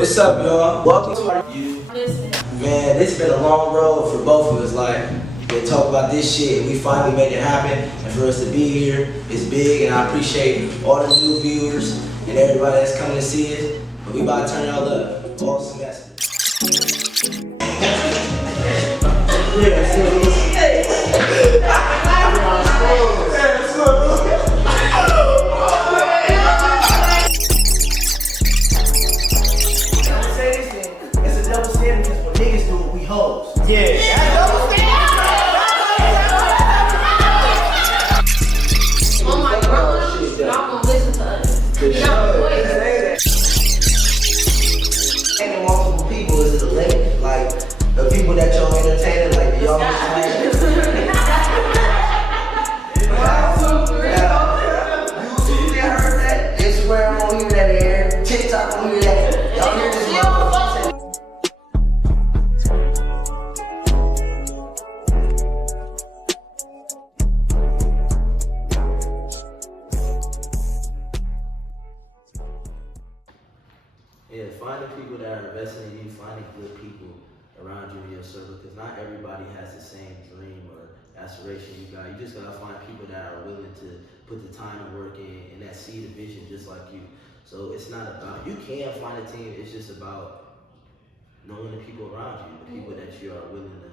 What's up, y'all? Welcome to our review. Man, this has been a long road for both of us. Like, we talk about this shit, and we finally made it happen. And for us to be here is big, and I appreciate all the new viewers and everybody that's coming to see it. But we about to turn y'all up all semester. Yeah, that's double standard. On my grandma, y'all gonna listen to us. Y'all gonna say that. And multiple people, is it a limit? Like, the people that y'all entertaining, like, y'all YouTube, they heard that. Instagram don't hear that air. TikTok don't hear that. Y'all hear this motherfucker? Yeah, finding people that are investing in you, finding good people around you in your circle, because not everybody has the same dream or aspiration you got. You just gotta find people that are willing to put the time and work in and that see the vision just like you. So it's not about, you can find a team, it's just about knowing the people around you, the people that you are willing to.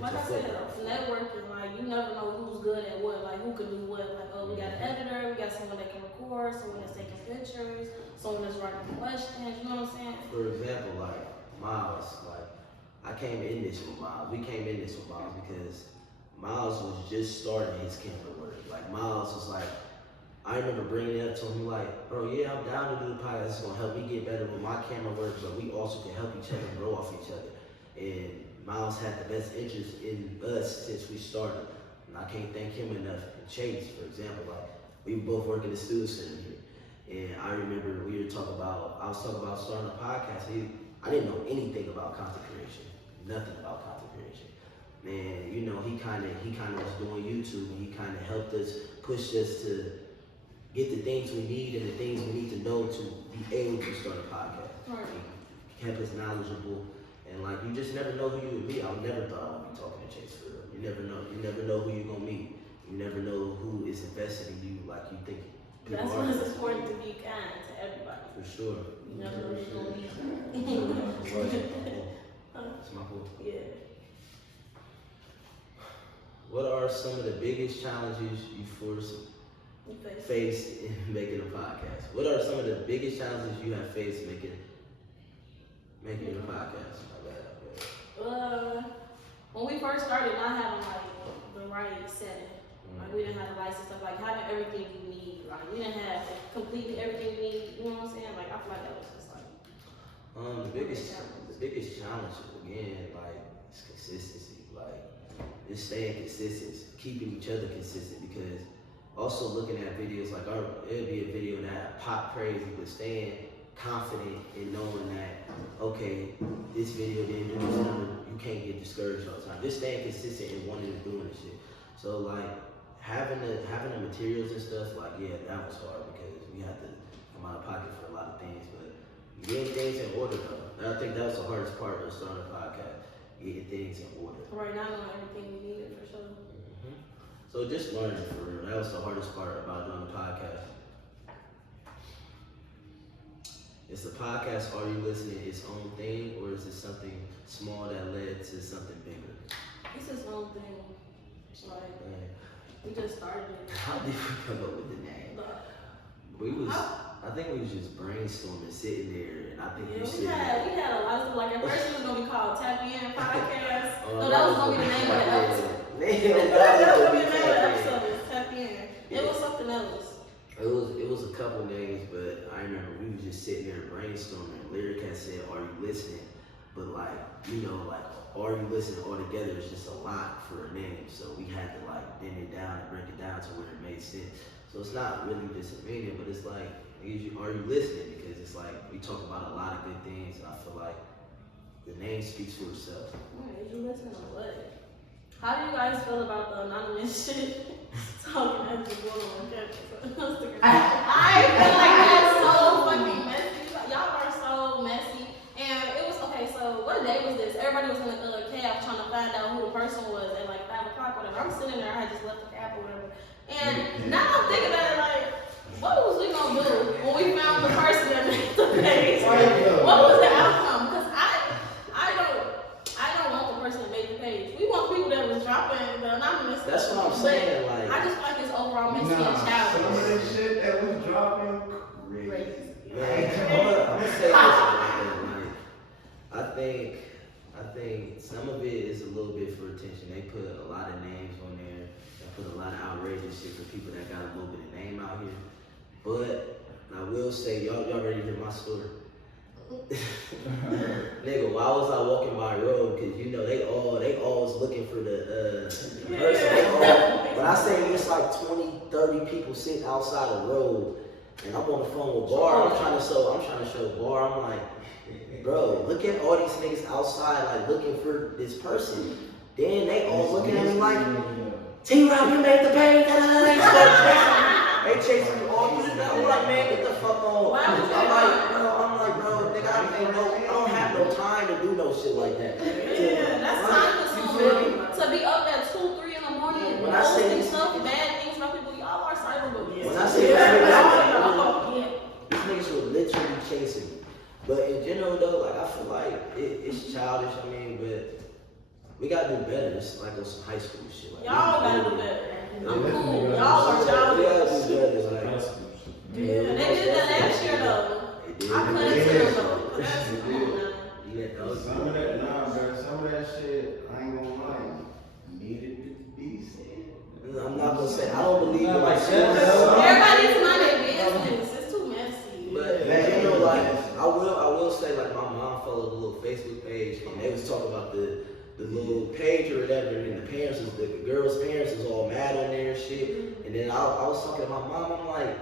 Like I said, networking, like you never know who's good at what, like who can do what. Like, oh, we got an editor, we got someone that can record, someone that's taking pictures, someone that's writing questions, you know what I'm saying? For example, like Miles, like I came in this with Miles. We came in this with Miles because Miles was just starting his camera work. Like Miles was like, I remember bringing it up to him like, bro, yeah, I'm down to do the podcast. It's gonna help me get better with my camera work, but we also can help each other and grow off each other. And Miles had the best interest in us since we started. And I can't thank him enough. And Chase, for example, like we both work in the studio center here. And I remember I was talking about starting a podcast. I didn't know anything about content creation, nothing about content creation. Man, you know, he kind of was doing YouTube, and he kind of helped us, pushed us to get the things we need and the things we need to know to be able to start a podcast. Right. He kept us knowledgeable, and like you just never know who you would be. I never thought I would be talking to Chase for real. You never know. You never know who you're gonna meet. You never know who is invested in you like you think. That's why it's important to be kind to everybody. For sure. You never know who's gonna meet. That's my point. Yeah. What are some of the biggest challenges you faced in making a podcast? What are some of the biggest challenges you have faced making a podcast? When we first started, not having like the right setting. Like we didn't have the license stuff, like having everything you need. Like we didn't have completely everything we need. You know what I'm saying? Like I feel like that was just like the biggest challenge again, like is consistency. Like just staying consistent, keeping each other consistent. Because also looking at videos, like it'll be a video that pop crazy, but staying confident in knowing that okay, this video didn't do this number. You can't get discouraged all the time. Just staying consistent and wanting to do this shit. So like. Having the materials and stuff, like yeah, that was hard because we had to come out of pocket for a lot of things, but getting things in order though. And I think that was the hardest part of starting a podcast, getting things in order. Right now, knowing everything we needed for sure. Mm-hmm. So just learning for real. That was the hardest part about doing the podcast. Is the podcast, Are You Listening, its own thing, or is it something small that led to something bigger? It's its own thing. Like, we just started it. How did we come up with the name? I think we was just brainstorming, sitting there, and I think we had a lot of stuff. Like at first it was gonna be called Tap In Podcast. No, that was gonna be the name of the episode. That was gonna be the name of the episode. Tap In. It was something else. It was a couple names, but I remember we was just sitting there brainstorming. Lyric had said, "Are you listening?" But like, you know, like. Are You Listening all together is just a lot for a name, so we had to like bend it down and break it down to where it made sense. So it's not really just a meaning, but it's like, are you listening? Because it's like we talk about a lot of good things, and I feel like the name speaks for itself. Is you listening to what? How do you guys feel about the anonymous shit? Talking as the woman on campus. I feel like that's so fucking messy. Y'all are so o'clock, whatever. I'm sitting there, I had just left the cap or whatever. And now I'm thinking about it like, what was we gonna do when we found the person that made the page? What was the outcome? Because I don't want the person that made the page. We want people that was dropping the anonymous. That's what I'm saying. Like, I just feel like it's overall messy and Some of childish. that shit that was dropping, crazy. man, I'm gonna say this. Like, I think some of it is a little bit for attention. They put a lot of names on there. They put a lot of outrageous shit for people that got a little bit of name out here. But I will say, y'all ready to hear my story? Nigga, why was I walking my road? Cause you know they always looking for the person. When I say it's like 20, 30 people sitting outside the road, and I'm on the phone with Bar. I'm trying to show Bar. I'm like, bro, look at all these niggas outside, like looking for this person. Then they all looking at me like, T-Rob, you made the page. They chasing me all through the I'm like, man, get the fuck on. I'm like, bro, nigga, I don't have no time to do no shit like that. Yeah, that's time consuming. To be up at 2, 3 in the morning, When I say posting stuff, bad things about people, y'all are cyberbullies. When I say these niggas were literally chasing me. But in general though, like I feel like it's childish. I mean, but we gotta do better. It's like on some high school shit. Like, Y'all gotta do better. I'm cool. Y'all are childish. We gotta do better. Like, Yeah, they did that last year though. I couldn't tell though. That's Some of that, bro, some of that shit, I ain't gonna lie, needed to be said. I'm not gonna say I don't believe in like everybody needs to mind their business. It's too messy. But you know, like I will say like my mom followed a little Facebook page and they was talking about the little page or whatever, and the girls' parents was all mad on there and shit. And then I was talking to my mom. I'm like,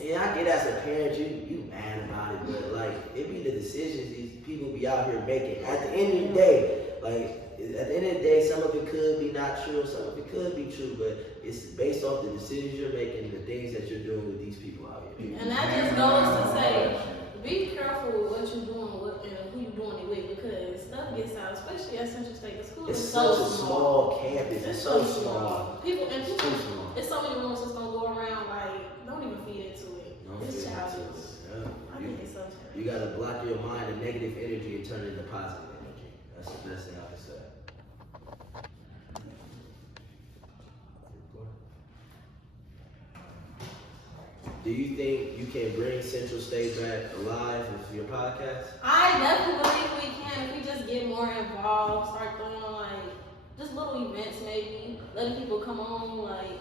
yeah, I get as a parent, you mad about it, but like it be the decisions these people be out here making. At the end of the day, some of it could be not true, some of it could be true, but it's based off the decisions you're making and the things that you're doing with these people out here. And that just goes to say, be careful with what you're doing and who you're doing it with, because stuff gets out, especially at Central State. The school It's is such so a small campus. It's so so small. People, It's too small. it's so many rooms that's gonna go around. Like, don't even feed into it. Don't It's feed into childish. it. I think it's so childish. You gotta block your mind of negative energy and turn it into positive energy. That's the best thing I can say. Do you think you can bring Central State back alive with your podcast? I definitely believe we can if we just get more involved, start doing like just little events, maybe letting people come on, like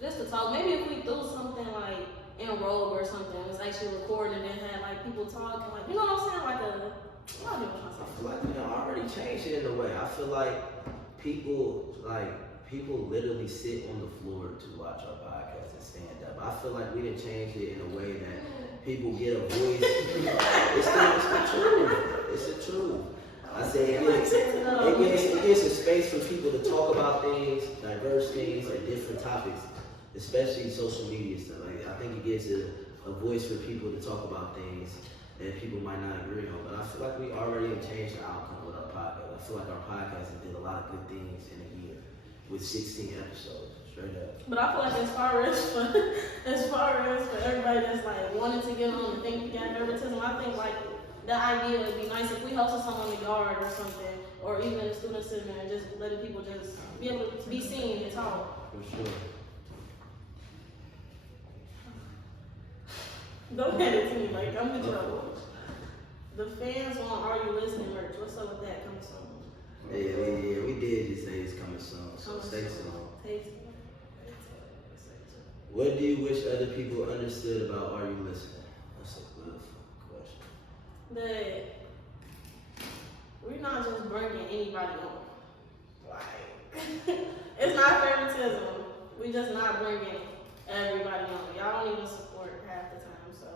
just to talk. Maybe if we do something like in Rogue or something, it was actually recorded and had like people talking, like, you know what I'm saying, like a. I feel like I already changed it in a way. I feel like people literally sit on the floor to watch our podcast and stand up. I feel like we didn't change it in a way that people get a voice. It's the truth. It's the truth. I say it gives a space for people to talk about things, diverse things, and different topics, especially social media stuff. Like, I think it gives a voice for people to talk about things that people might not agree on. But I feel like we already have changed the outcome with our podcast. I feel like our podcast has did a lot of good things in a year with 16 episodes, straight up. But I feel like as far as for everybody that's like wanting to get on and think we got favoritism, I think like the idea would be nice if we hosted someone in the yard or something, or even in the student center, and just letting people just be able to be seen and talk. For sure. Don't hand it to me, like I'm in trouble. The fans want Are You Listening merch. What's up with that coming soon? Yeah, we did just say it's coming soon, so stay tuned. What do you wish other people understood about Are You Listening? That's a good question. That we're not just bringing anybody on. Like, it's not favoritism. We just not bringing everybody on. Y'all don't even support half the time, so.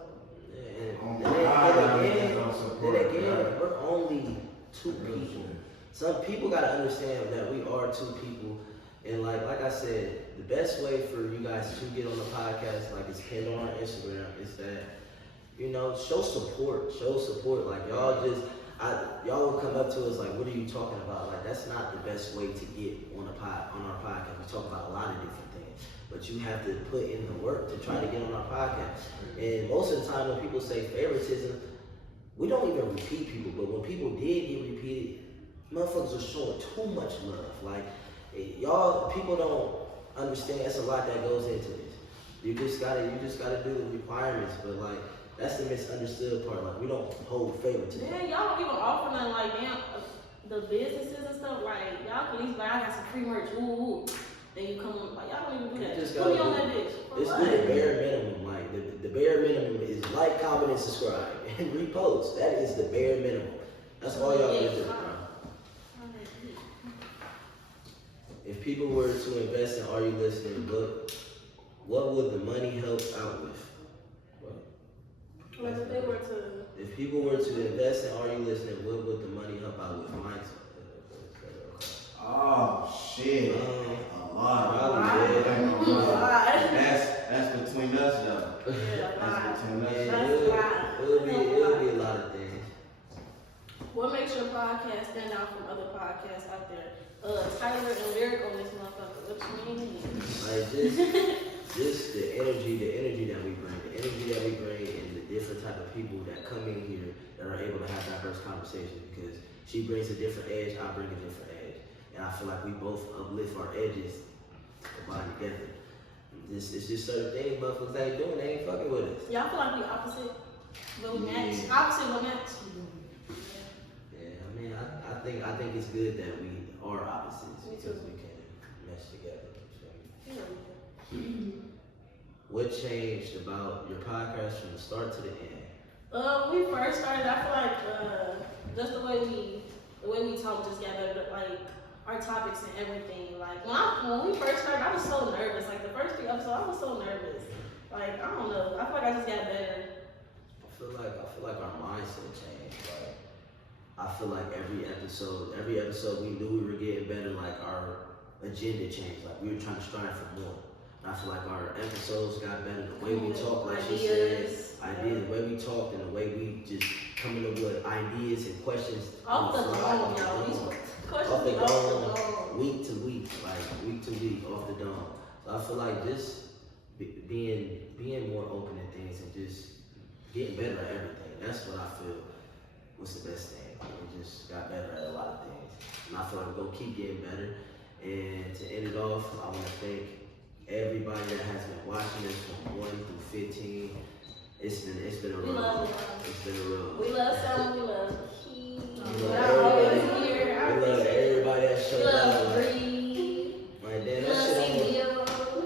Then again, we're only two people. Some people gotta understand that we are two people. And like I said, the best way for you guys to get on the podcast, like it's pinned on our Instagram, is that, you know, show support. Like y'all just, y'all will come up to us like, what are you talking about? Like, that's not the best way to get on our podcast. We talk about a lot of different things, but you have to put in the work to try to get on our podcast. And most of the time when people say favoritism, we don't even repeat people, but when people did get repeated, motherfuckers are showing too much love. Like, y'all, people don't understand, that's a lot that goes into this. You just gotta do the requirements, but like, that's the misunderstood part. Like, we don't hold favoritism. Yeah, y'all don't even offer nothing like damn the businesses and stuff. Like y'all can at least like I got some free merch. Woo. Then you come on like y'all don't even do that. Just put me on that bitch. Just do the bare minimum. Like the bare minimum is like, comment, and subscribe and repost. That is the bare minimum. That's all y'all need to do, bro. If people were to invest in Are You Listening, what would the money help out with? Like if they were to. If people were to invest in Are You Listening, what would the money help out with? Mine's oh shit. A lot. That's between us though. Yeah, That's between us. Yeah, it'll be a lot of things. What makes your podcast stand out from other podcasts out there? Tyler and Lyric on this motherfucker. What you mean? Like just the energy that we bring, and the different type of people that come in here that are able to have diverse conversations, because she brings a different edge, I bring a different edge, and I feel like we both uplift our edges combined together. It's just certain things motherfuckers ain't doing, they ain't fucking with us. Y'all feel like we opposite, but we match. Yeah. Opposite but match. Yeah, I mean, I think it's good that we are opposites because we can mesh together. What changed about your podcast from the start to the end? When we first started, I feel like just the way we talk just got better. Like our topics and everything. Like when we first started, I was so nervous. Like the first 3 episodes, I was so nervous. Like I don't know. I feel like I just got better. I feel like our mindset changed. Like I feel like every episode we knew we were getting better. Like our agenda changed. Like we were trying to strive for more. And I feel like our episodes got better. The way we talk, like she said, ideas, the way we talked, and the way we just coming up with ideas and questions. Off the dome, y'all. These questions off the dome. Week to week, off the dome. So I feel like just being more open to things and just getting better at everything. That's what I feel was the best thing. We just got better at a lot of things. And I feel like we're gonna keep getting better. And to end it off, I want to thank everybody that has been watching us from 1 through 15. It's been a We road. love it. It's been a road. We love Selma. We love Key. We We're love always everybody. here. We love everybody that We showed love up. Bree. Right there, We that love shit. Leo.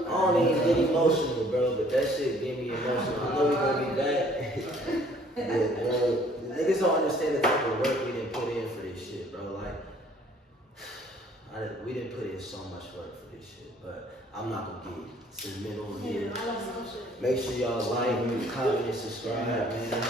I don't even get emotional, bro, but that shit get me emotional. I know we gonna be back. But, bro, niggas don't understand the type of work we didn't put in for this shit, bro. Like, we didn't put in so much work for this shit, but I'm not gonna get sentimental here. I love some shit. Make sure y'all like, comment, and subscribe, man.